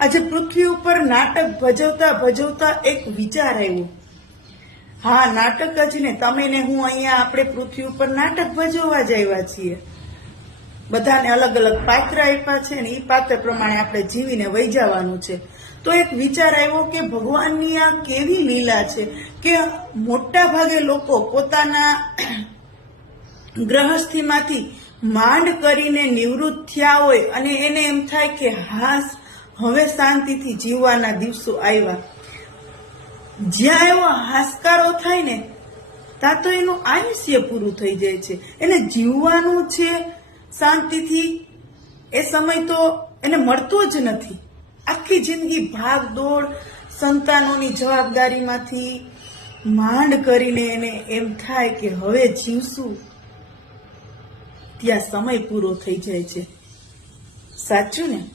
આજે પૃથ્વી ઉપર નાટક ભજવતા ભજવતા એક વિચાર આવ્યો. હા, નાટક જ ને, તમે ને હું અહીંયા આપણે પૃથ્વી ઉપર નાટક ભજવવા જ આવ્યા છીએ. બધાને અલગ અલગ પાત્ર આપ્યા છે ને એ પાત્ર પ્રમાણે આપણે જીવીને વહી જવાનું છે. તો એક વિચાર આવ્યો કે ભગવાનની આ કેવી લીલા છે કે મોટા ભાગે લોકો પોતાના ગ્રહસ્થીમાંથી માંડ કરીને નિવૃત્ત થયા હોય અને એને એમ થાય કે હાસ હવે શાંતિથી જીવવાના દિવસો આવ્યા. જ્યાં એવો હાશકારો થાય ને ત્યાં તો એનું આયુષ્ય પૂરું થઈ જાય છે. એને જીવવાનું છે શાંતિથી, એ સમય તો એને મળતો જ નથી. આખી જિંદગી ભાગ દોડ, સંતાનોની જવાબદારીમાંથી માંડ કરીને એને એમ થાય કે હવે જીવશું, ત્યાં સમય પૂરો થઈ જાય છે. સાચું ને?